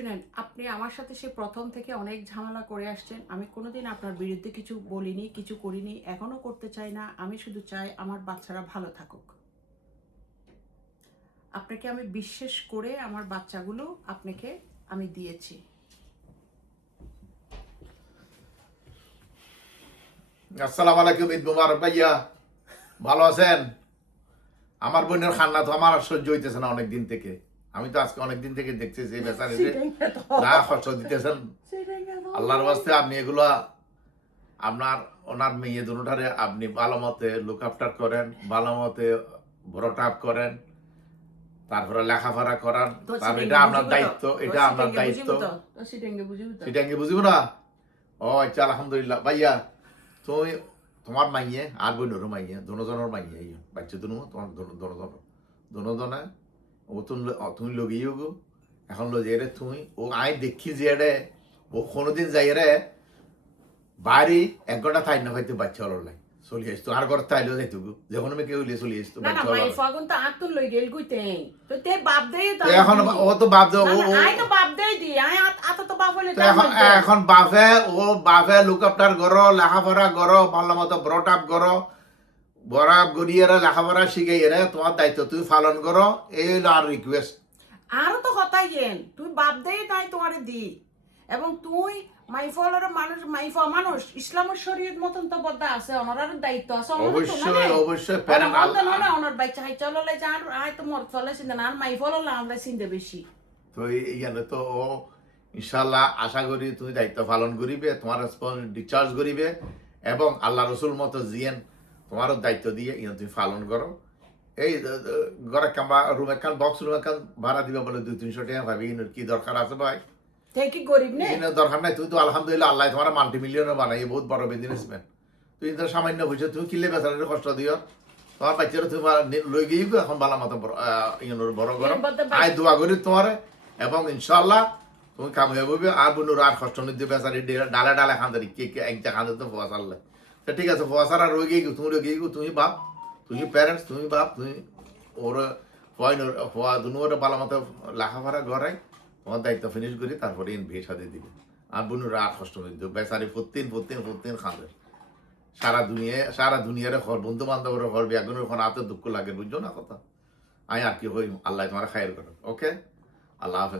শুনেন, আপনি আমার সাথে সে প্রথম থেকে অনেক ঝামেলা করে আসছেন। আমি কোনোদিন আপনার বিরুদ্ধে কিছু বলিনি, কিছু করিনি, এখনো করতে চাই না। আমি শুধু চাই আমার বাচ্চারা ভালো থাকুক। আপনাকে আমি বিশ্বাস করে আমার বাচ্চাগুলো আপনাকে আমি দিয়েছি। আসসালামু আলাইকুম, ঈদ মুবারক ভাইয়া। ভালো আছেন? আমার বোনের খান্না তো আমার আর সহ্য হইতেছে না অনেকদিন থেকে। আমি তো আজকে অনেকদিন থেকে দেখতেছি এই বেচারে যে যা কষ্ট দিতেছেন, আল্লাহর ওয়াস্তে আপনি এগুলা আপনার ওনার মেয়ে দুটারে আপনি ভালো মতে লুক আফটার করেন, ভালো মতে ব্রট আপ করেন, তারপরে লেখাপড়া করান। তারপর এটা আপনার দায়িত্ব, এটা আপনার দায়িত্ব। সেটা কি বুঝিব না? ও আচ্ছা, আলহামদুলিল্লাহ ভাইয়া। তুমি তোমার মাইয়ে আর বোনেরও মাইয়ে, দুজনের মাইয়ে বাচ্চা দুনো তোমার দুজনে ও তুমি লগিয়ে গো। এখন লজিয়ে রে তুমি ও আই দেখি যে রে ও কোনোদিন যাই রে বাড়ি 1 ঘন্টা থাই না হয়তো বাচ্চা হলো নাই চলি আসতো আর ঘর তাইলেও যাইতো গো, যখন আমি কেউ চলি আসতো না না, মাই ফাগুন তো আর তো লই গেল গুইতেন তো তে বাপ দেই তো এখন ও তো বাপ দে ও আই তো বাপ দেই দি আই আত তো বাপ হলে তো এখন বাপে ও বাপে লুক আফটার করো, লেখাপড়া করো, ভালো মতো ব্রট আপ করো, বরাব গড়িয়ে লেখাপড়া শিখে তোমার দায়িত্ব তুমি পালন করো। এই হলো আর রিকোয়েস্ট। আরো তো হতাই গেন তুই বাপ দেই তাই তোমারে দি। এবং তুই মাইফলের মানুষ ইসলামের শরীয়ত মতন তো বদ্ধ আছে, ওনার দায়িত্ব আছে। অবশ্যই অবশ্যই ওনার বাচ্চা হাই চললে যান আয় তো মর চলে চিন্তা না, আর মাইফল আমরা চিনতে বেশি। তো এইখানে তো ও ইনশাল্লাহ আশা করি তুমি দায়িত্ব পালন করিবে, তোমার রেসপন্সিবিলিটি ডিসচার্জ করিবে এবং আল্লাহ রসুল মতো জিয়েন তোমারও দায়িত্ব দিয়ে তুমি পালন করো। এই ঘরে কামবা রুম একখান বক্স রুম একখান ভাড়া দিবে বলে 200-300 টাকা ভাবি কি দরকার আছে ভাই? কি গরিব নেই, দরকার নাই। তুই তো আলহামদুলিল্লাহ আল্লাহ তোমার মাল্টি মিলিয়নার বানাই, বহুত বড় বিজনেসম্যান। তুই তো সামান্য বুঝছো, তুমি কিনলে বেচারে কষ্ট দিও তোমার বাচ্চারা তুমি লই গিয়ে এখন ভালো মতো বড় করো। আয় দোয়া করি তোমার এবং ইনশাল্লাহ তুমি কামিয়াব হইবে। আর বন্ধুর আর কষ্ট নিতে বেচারি ডালে ডালে খান দাঁড়ি কে একটা খান তো ফোয়া সারলে তো ঠিক আছে। ফোয়া সারা রয়ে গিয়ে তুমি রয়ে গিয়ে তুমি বাপ, তুমি প্যারেন্টস, তুমি বাপ, তুমি ওর ফোয়া দুনো ওরা ভালো মতো লেখাপড়া গড়াই তোমার দায়িত্ব ফিনিশ করি, তারপরে বিয়ে সাথে দিবে। আর বোনের আর কষ্ট নিতে বেচারি প্রতিদিন খাঁদে সারা দুনিয়ারে ঘর, বন্ধু বান্ধবের ঘর, ব্যাগুনের ঘর হাতে দুঃখ লাগে, বুঝছো না কথা? আমি আর কি হই, আল্লাহ তোমার খায়ের করো। ওকে, আল্লাহ হাফেজ।